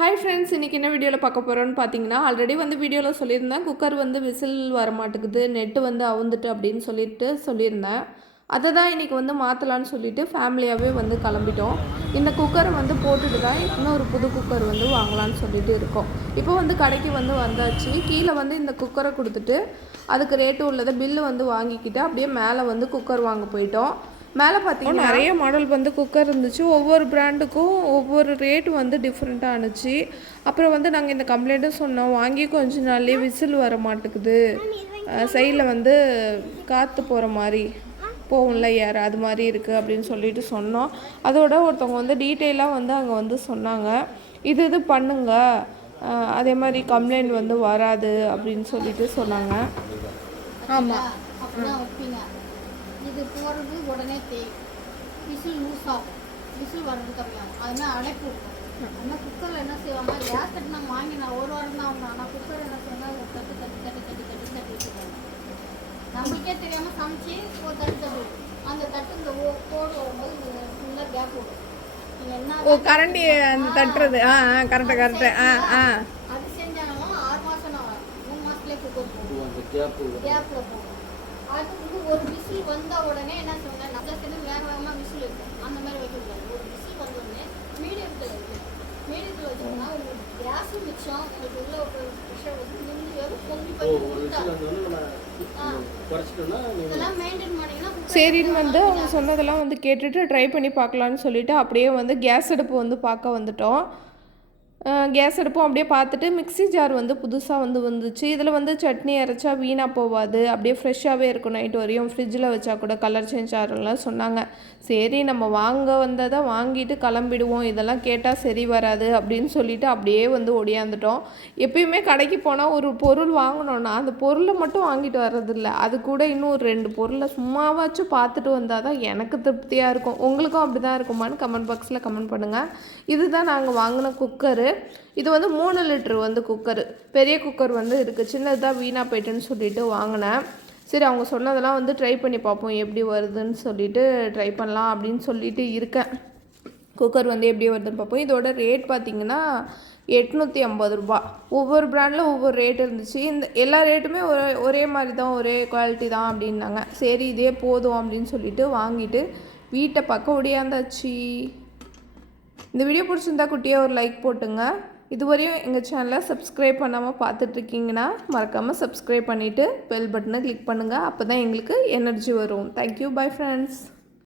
Hi friends, இன்றைக்கி என்ன வீடியோவில் பார்க்க போகிறோன்னு பார்த்தீங்கன்னா, ஆல்ரெடி வந்து வீடியோவில் சொல்லியிருந்தேன். குக்கர் வந்து விசில் வர மாட்டேங்குது, நெட்டு வந்து அவுந்துட்டு அப்படின்னு சொல்லியிருந்தேன். அதை தான் இன்றைக்கி வந்து மாற்றலான்னு சொல்லிட்டு ஃபேமிலியாகவே வந்து கிளம்பிட்டோம். இந்த குக்கரை வந்து போட்டுட்டு தான் இன்னொரு புது குக்கர் வந்து வாங்கலான்னு சொல்லிட்டு இருக்கோம். இப்போ வந்து கடைக்கு வந்து வந்தாச்சு. கீழே வந்து இந்த குக்கரை கொடுத்துட்டு அதுக்கு ரேட்டு உள்ளதை பில்லு வந்து வாங்கிக்கிட்டு அப்படியே மேலே வந்து குக்கர் வாங்க போயிட்டோம். மேலே பார்த்தீங்கன்னா நிறைய மாடல் வந்து குக்கர் இருந்துச்சு. ஒவ்வொரு பிராண்டுக்கும் ஒவ்வொரு ரேட் வந்து டிஃப்ரெண்ட்டாக இருந்துச்சு. அப்புறம் வந்து நாங்கள் இந்த கம்ப்ளைண்ட்டும் சொன்னோம், வாங்கி கொஞ்ச நாள்லேயே விசில் வர மாட்டேங்குது, சைடில் வந்து காற்று போகிற மாதிரி போகும்ல ஏர், அது மாதிரி இருக்குது அப்படின்னு சொல்லிட்டு சொன்னோம். அதோட ஒருத்தவங்க வந்து டீட்டெயிலாக வந்து அங்கே வந்து சொன்னாங்க, இது பண்ணுங்க, அதே மாதிரி கம்ப்ளைண்ட் வந்து வராது அப்படின்னு சொல்லிட்டு சொன்னாங்க. ஆமாம், இது போகிறது உடனே தேயும், விசில் லூஸ் ஆகும், விசில் வர்றது கம்மியாகும், அதுமாதிரி அடைப்பு இருக்கும். ஆனால் குக்கரில் என்ன செய்வாங்க, கேஸ் கட்டு நாங்கள் வாங்கி நான் ஒரு வாரம் தான் ஆகணும். ஆனால் குக்கர் என்ன செய்வாங்க, ஒரு தட்டு தட்டி வச்சுருக்காங்க. நம்மளுக்கே தெரியாமல் சமைச்சு ஒரு தட்டு அந்த தட்டு இந்த கோடு வரும்போது ஃபுல்லாக கேப் விடும். நீங்கள் என்ன கரண்டி அந்த தட்டுறது கரெக்டு அது செஞ்சாலும் 6 மாதம் 3 மாதத்துலேயே குக்கர் போகும், கேப்பில் போகும். அது வந்து ஒரு விசில் வந்த உடனே என்ன சொன்னேன், நல்லா சேர்ந்து வேகமாக விசில் இருக்கும், அந்த மாதிரி வைக்கக்கூடாது. ஒரு விசில் வந்த உடனே மீடியத்தில் வைக்கணும். மீடியத்தில் வச்சோம்னா உங்களுக்கு கேஸும் மிச்சம், உங்களுக்கு உள்ள ப்ரெஷர் வந்து நின்று பொங்கி போய் இதெல்லாம் மெயின்டைன் பண்ணிங்கன்னா சரின்னு வந்து அவங்க சொன்னதெல்லாம் வந்து கேட்டுட்டு ட்ரை பண்ணி பார்க்கலான்னு சொல்லிட்டு அப்படியே வந்து கேஸ் அடுப்பு வந்து பார்க்க வந்துட்டோம். கேஸ் அடுப்பும் அப்படியே பார்த்துட்டு மிக்ஸி ஜார் வந்து புதுசாக வந்து வந்துச்சு. இதில் வந்து சட்னி அரைச்சா வீணாக போகாது, அப்படியே ஃப்ரெஷ்ஷாகவே இருக்கும், நைட் வரையும் ஃப்ரிட்ஜில் வச்சா கூட கலர் சேஞ்ச் ஆகும்லாம் சொன்னாங்க. சரி நம்ம வாங்க வந்ததை வாங்கிட்டு கிளம்பிடுவோம், இதெல்லாம் கேட்டால் சரி வராது அப்படின்னு சொல்லிட்டு அப்படியே வந்து ஒடியாந்துட்டோம். எப்பயுமே கடைக்கு போனால் ஒரு பொருள் வாங்கினோன்னா அந்த பொருளை மட்டும் வாங்கிட்டு வர்றதில்ல, அது கூட இன்னும் ஒரு 2 பொருளை சும்மாவாச்சும் பார்த்துட்டு வந்தால் தான் எனக்கு திருப்தியாக இருக்கும். உங்களுக்கும் அப்படி தான் இருக்குமான்னு கமெண்ட் பாக்ஸில் கமெண்ட் பண்ணுங்கள். இதுதான் நாங்கள் வாங்கின குக்கரு. இது வந்து 3 லிட்ரு வந்து குக்கரு, பெரிய குக்கர் வந்து இருக்குது, சின்னதாக வீணாக போய்ட்டுன்னு சொல்லிட்டு வாங்கினேன். சரி அவங்க சொன்னதெல்லாம் வந்து ட்ரை பண்ணி பார்ப்போம் எப்படி வருதுன்னு சொல்லிட்டு ட்ரை பண்ணலாம் அப்படின்னு சொல்லிட்டு இருக்கேன். குக்கர் வந்து எப்படி வருதுன்னு பார்ப்போம். இதோட ரேட் பார்த்திங்கன்னா 850 ரூபா. ஒவ்வொரு பிராண்டில் ஒவ்வொரு ரேட் இருந்துச்சு. இந்த எல்லா ரேட்டுமே ஒரே மாதிரி தான், ஒரே குவாலிட்டி தான் அப்படின்னாங்க. சரி இதே போதும் அப்படின்னு சொல்லிட்டு வாங்கிட்டு வீட்டை பக்கம் ஒடியாந்தாச்சு. இந்த வீடியோ பிடிச்சிருந்தா குட்டியாக ஒரு லைக் போட்டுங்க. இதுவரையும் எங்கள் சேனலை சப்ஸ்கிரைப் பண்ணாமல் பார்த்துட்ருக்கீங்கன்னா மறக்காமல் சப்ஸ்கிரைப் பண்ணிவிட்டு பெல் பட்டனை கிளிக் பண்ணுங்கள். அப்போ தான் எங்களுக்கு எனர்ஜி வரும். Thank you, bye friends.